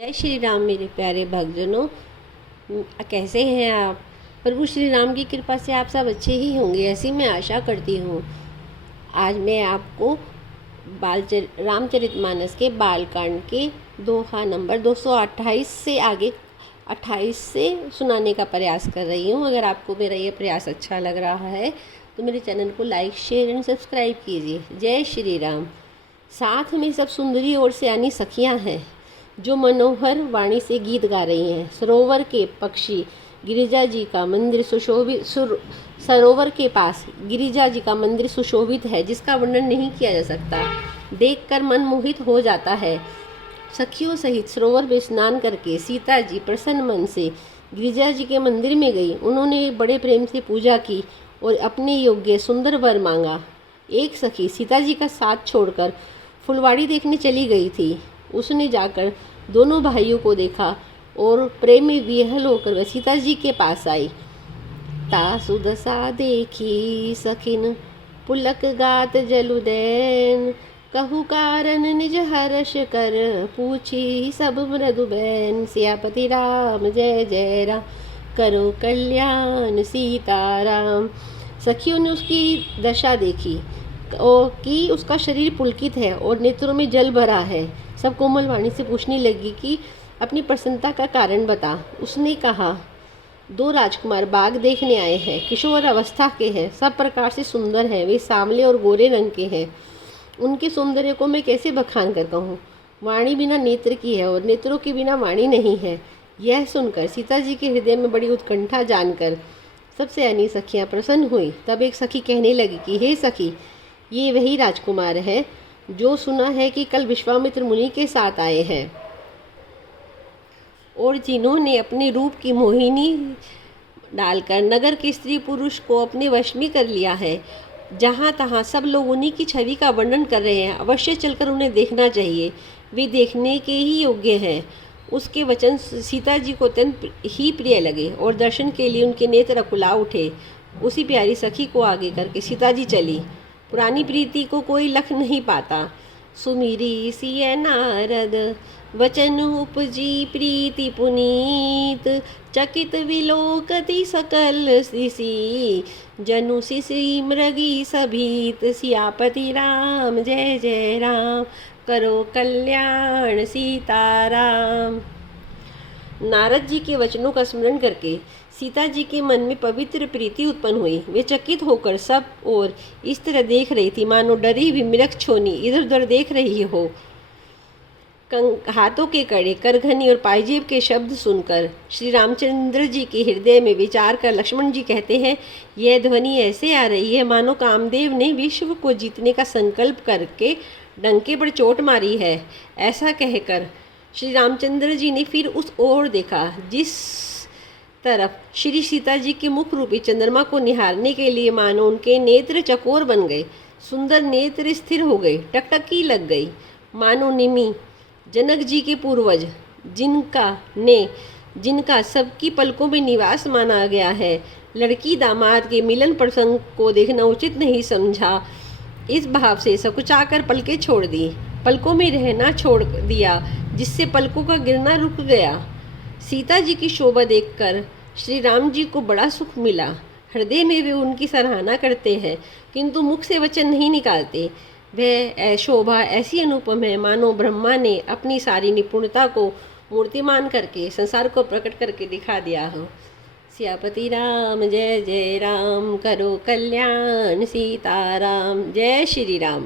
जय श्री राम मेरे प्यारे भक्तजनों। कैसे हैं आप। प्रभु श्री राम की कृपा से आप सब अच्छे ही होंगे, ऐसी मैं आशा करती हूँ। आज मैं आपको रामचरितमानस के बालकांड के दोहा नंबर 228 से आगे 28 से सुनाने का प्रयास कर रही हूँ। अगर आपको मेरा ये प्रयास अच्छा लग रहा है तो मेरे चैनल को लाइक, शेयर एंड सब्सक्राइब कीजिए। जय श्री राम। साथ में सब सुंदरी और सयानी सखियाँ हैं जो मनोहर वाणी से गीत गा रही हैं। सरोवर के पक्षी गिरिजा जी का मंदिर सरोवर के पास गिरिजा जी का मंदिर सुशोभित है, जिसका वर्णन नहीं किया जा सकता। देखकर मन मोहित हो जाता है। सखियों सहित सरोवर में स्नान करके सीता जी प्रसन्न मन से गिरिजा जी के मंदिर में गई। उन्होंने बड़े प्रेम से पूजा की और अपने योग्य सुंदर वर मांगा। एक सखी सीता जी का साथ छोड़कर फुलवाड़ी देखने चली गई थी। उसने जाकर दोनों भाइयों को देखा और प्रेम में विह्वल होकर वह सीता जी के पास आई। तासु दशा देखी सखिन पुलक गात जलुदैन, कहु कारण निज हर्ष कर पूछी सब मृदु बैन। सियापति राम जय जय राम, करो कल्याण सीताराम। सखियों ने उसकी दशा देखी और कि उसका शरीर पुलकित है और नेत्रों में जल भरा है। सब कोमल वाणी से पूछने लगी कि अपनी प्रसन्नता का कारण बता। उसने कहा, दो राजकुमार बाग देखने आए हैं, किशोर अवस्था के हैं, सब प्रकार से सुंदर हैं। वे सांवले और गोरे रंग के हैं। उनके सौंदर्य को मैं कैसे बखान कर कहूँ। वाणी बिना नेत्र की है और नेत्रों के बिना वाणी नहीं है। यह सुनकर सीता जी के हृदय में बड़ी उत्कंठा जानकर सबसे अन्य सखियाँ प्रसन्न हुई। तब एक सखी कहने लगी कि हे सखी, ये वही राजकुमार है जो सुना है कि कल विश्वामित्र मुनि के साथ आए हैं और जिन्होंने अपने रूप की मोहिनी डालकर नगर के स्त्री पुरुष को अपने वश में कर लिया है। जहाँ तहाँ सब लोग उन्हीं की छवि का वर्णन कर रहे हैं। अवश्य चलकर उन्हें देखना चाहिए, वे देखने के ही योग्य हैं। उसके वचन सीता जी को अत्यंत ही प्रिय लगे और दर्शन के लिए उनके नेत्र अकुला उठे। उसी प्यारी सखी को आगे करके सीता जी चली। पुरानी प्रीति को कोई लख नहीं पाता। सुमिरी सिय नारद वचन उपजी प्रीति पुनीत, चकित विलोकति सकल शिशि जनु शिशि मृगी सभीत। सियापति राम जय जय राम, करो कल्याण सीताराम। नारद जी के वचनों का स्मरण करके सीता जी के मन में पवित्र प्रीति उत्पन्न हुई। वे चकित होकर सब और इस तरह देख रही थी मानो डरी हुई मृग छोनी इधर उधर देख रही हो। हाथों के कड़े, करघनी और पायजेब के शब्द सुनकर श्री रामचंद्र जी के हृदय में विचार कर लक्ष्मण जी कहते हैं, यह ध्वनि ऐसे आ रही है मानो कामदेव ने विश्व को जीतने का संकल्प करके डंके पर चोट मारी है। ऐसा कहकर श्री रामचंद्र जी ने फिर उस ओर देखा जिस तरफ श्री सीता जी के मुख रूपी चंद्रमा को निहारने के लिए मानो उनके नेत्र चकोर बन गए। सुंदर नेत्र स्थिर हो गए, टकटकी लग गई। मानो निमि जनक जी के पूर्वज जिनका सबकी पलकों में निवास माना गया है, लड़की दामाद के मिलन प्रसंग को देखना उचित नहीं समझा। इस भाव से सकुचाकर पलकें छोड़ दी, पलकों में रहना छोड़ दिया, जिससे पलकों का गिरना रुक गया। सीता जी की शोभा देखकर श्री राम जी को बड़ा सुख मिला। हृदय में वे उनकी सराहना करते हैं किंतु मुख से वचन नहीं निकालते। वह शोभा ऐसी अनुपम है मानो ब्रह्मा ने अपनी सारी निपुणता को मूर्तिमान करके संसार को प्रकट करके दिखा दिया हो। सियापति राम जय जय राम, करो कल्याण सीताराम। जय श्री राम।